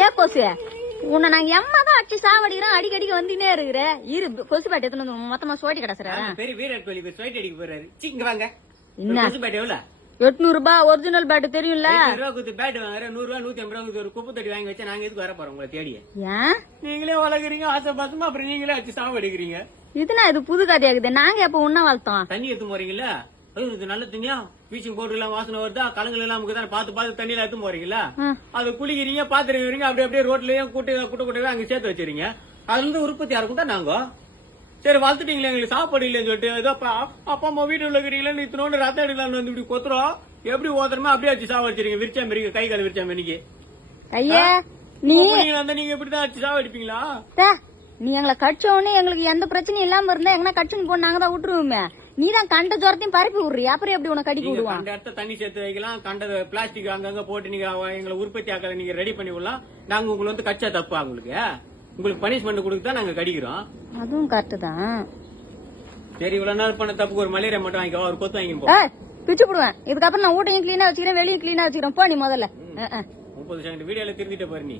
ஏ கொசு உன்னை நாங்க எம்மா தான் அடிச்சு சாவடிக்கிறோம், அடிக்கடிக்கு வந்துனே இருக்கிற. இரு கொசு பேட்டை எடுத்து வந்து மொத்தமா சோட்டி கிடக்குறேன். பெரிய வீரர் கோழி போய் சோட்டி அடிக்க போறாரு. இங்க வாங்க. என்ன கொசு பேட்டை எவ்வளவு? 800 ரூபாய் ஒரிஜினல் பேட்டு தெரியும்ல. 800 ரூபா கொடுத்து பேட் வாங்குற, 100 ரூபா 150 ரூபா கொடுத்து ஒரு குப்பை தட்டி வாங்கி வச்சா நாங்க எதுக்கு வர போறோம் உங்களை தேடிய? ஏன் நீங்களே வளர்க்குறீங்க ஆசை பாசமா, அப்புறம் நீங்களே வச்சு சாவடிக்கிறீங்க. இதுனா இது புது கதையாக்குது. நாங்க எப்ப உன்ன வளர்த்தோம்? தண்ணி எடுத்து போறீங்களா? இது நல்ல தண்ணியா, பீச்சிங் போட்டு எல்லாம் வாசனை வருதா, கலங்கள் எல்லாம் நமக்கு தான் பார்த்து தண்ணியில எடுத்து போறீங்களா? அது குளிக்கிறீங்க, பாத்துருக்கீங்க, அப்படியே ரோட்லயே கூட்டவே அங்க சேர்த்து வச்சிருக்கீங்க. அதுல இருந்து உற்பத்தி யாருக்கும் தான் நாங்க. சரி வளர்த்துட்டீங்களே, எங்களுக்கு சாப்பாடு இல்லைன்னு சொல்லிட்டு ஏதோ அப்பா அம்மா வீட்டுல இருக்கிறீங்களா, இத்தனோண்டு ரத்தம் எடுக்கலாம்னு வந்து இப்படி கொத்துறோம். எப்படி ஓதுறமா அப்படியே வச்சு சாவடிச்சிருங்க. விரிச்சா மாரி கை கால விரிச்சா மணிக்கு ஐயா நீ நீங்க இப்படிதான் வச்சு சாவடிப்பீங்களா? நீ எங்களை கடிச்ச உடனே எங்களுக்கு எந்த பிரச்சனையும் இல்லாம இருந்தா எங்கன்னா கடிச்சுன்னு போன நாங்க தான் விட்டுருவோமே. நீ தான் கண்ட ஜோரத்தையும் பரப்பி விடுறியா, அப்புறம் எப்படி உனக்கு கடிக்க விடுவான்? அந்த இடத்த தண்ணி சேர்த்து வைக்கலாம், கண்ட பிளாஸ்டிக் அங்கங்க போட்டு நீங்க எங்களை உற்பத்தி ஆக்கல நீங்க ரெடி பண்ணி விடலாம். நாங்க உங்களுக்கு வந்து கச்சா தப்பா உங்களுக்கு பனிஷ்மெண்ட் கொடுத்து தான் நாங்க கடிக்கிறோம். அதுவும் கரெக்ட் தான். சரி இவ்வளவு நாள் பண்ண தப்புக்கு ஒரு மலேரியா மட்டும் வாங்கிக்கோ, ஒரு கொத்து வாங்கி போ. பிச்சு போடுவேன். இதுக்கப்புறம் நான் வீட்டையும் கிளீனா வச்சுக்கிறேன், வெளியும் கிளீனா வச்சுக்கிறேன். போ நீ முதல்ல. 30 செகண்ட் வீடியோல திருத்திட்ட பாரு நீ.